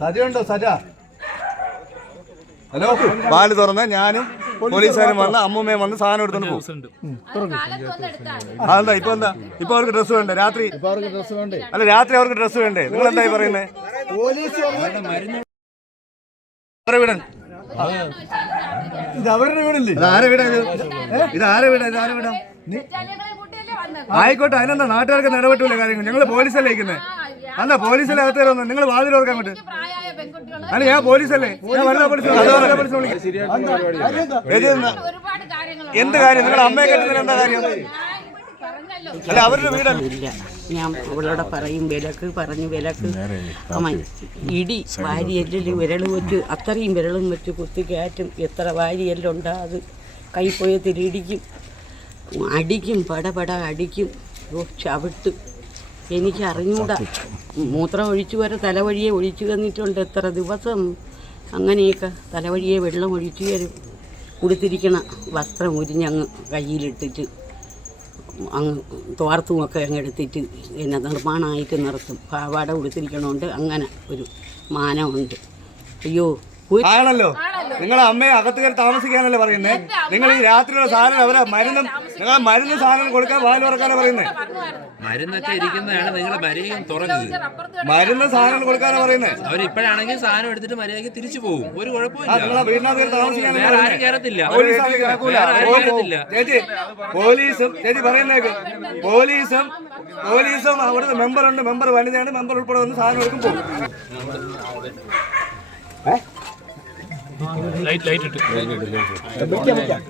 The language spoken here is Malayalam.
സജയുണ്ടോ സജ? ഹലോ, പാല് തുറന്ന് ഞാനും പോലീസുകാരും വന്ന് അമ്മൂമ്മയും വന്ന് സാധനം എടുത്തോണ്ട് പോകും. അതെന്താ ഇപ്പൊ അവർക്ക് ഡ്രസ്സ് വേണ്ടേ? രാത്രി അല്ല, രാത്രി അവർക്ക് ഡ്രസ്സ് വേണ്ടേ? നിങ്ങൾ എന്തായി പറയുന്നത്? ഇത് അവരുടെ വീടല്ലേ? ഇതാരെ വീടാ? ഇതാരെ വീടാ? ആയിക്കോട്ടെ, അതിനെന്താ? നാട്ടുകാർക്ക് ഇടപെട്ടില്ല കാര്യങ്ങൾ. ഞങ്ങൾ പോലീസല്ലേ ഇരിക്കുന്നത്. അല്ല, പോലീസല്ലേ അകത്ത് തരുന്നത്. നിങ്ങൾ വാതിൽ തുറക്കാൻ പറ്റും. അല്ല, ഞാൻ പോലീസല്ലേ, ഞാൻ വനിതാ പോലീസ് എന്ത് കാര്യം? നിങ്ങളുടെ അമ്മയെ കെട്ടുന്നതിന് എന്താ കാര്യം? അല്ല, അവരുടെ വീടല്ല. ഞാൻ അവളോടെ പറയും വിലക്ക് പറഞ്ഞു വിലക്ക് ഇടി വാരിയെല്ലിൽ വിരൽ വെച്ച് അത്രയും വിരളും വെച്ച് കുത്തി കയറ്റും. എത്ര വാരിയെല്ലാം ഉണ്ടാ അത് കൈപ്പോയത്തിൽ ഇടിക്കും, അടിക്കും, പടപട അടിക്കും. ചവിട്ട് എനിക്ക് അറിഞ്ഞൂടാ. മൂത്രം ഒഴിച്ചു വരെ തലവഴിയെ ഒഴിച്ചു തന്നിട്ടുണ്ട് എത്ര ദിവസം. അങ്ങനെയൊക്കെ തലവഴിയെ വെള്ളം ഒഴിച്ചു തരും. ഉടുത്തിരിക്കണ വസ്ത്രം ഉരിഞ്ഞങ്ങ് കയ്യിലിട്ടിട്ട് അങ്ങ് തോർത്തുമൊക്കെ അങ്ങ് എടുത്തിട്ട് എന്നെ നിർമ്മാണമായിട്ട് നിർത്തും. പാവാട ഉടുത്തിരിക്കണോണ്ട് അങ്ങനെ ഒരു മാനമുണ്ട്. അയ്യോ ആണല്ലോ, നിങ്ങളെ അമ്മയെ അകത്ത് കയറി താമസിക്കാനല്ലേ പറയുന്നത്? നിങ്ങൾ ഈ രാത്രിയുള്ള സാധനം അവരെ മരുന്ന് സാധനം കൊടുക്കാൻ വാല് തുറക്കാനാണ് പറയുന്നത്. മരുന്നൊക്കെ ഇരിക്കുന്നതാണ് നിങ്ങളെ മര്യാദ തുറന്നത്. മരുന്ന് സാധനം കൊടുക്കാനാണ് പറയുന്നത്. അവരിപ്പോഴാണെങ്കിൽ സാധനം എടുത്തിട്ട് മര്യാദയ്ക്ക് തിരിച്ചു പോകും. ഒരു കുഴപ്പമില്ല. നിങ്ങളെ വീടിനകത്ത് താമസിക്കാൻ ആരും കയറത്തില്ല. ചേച്ചി പറയുന്നേക്ക്. പോലീസും അവിടുത്തെ മെമ്പറുണ്ട്, മെമ്പർ വനിതയാണ്, മെമ്പർ ഉൾപ്പെടെ വന്ന് സാധനം എടുക്കും പോകും. ലൈറ്റ് ഇട്ട്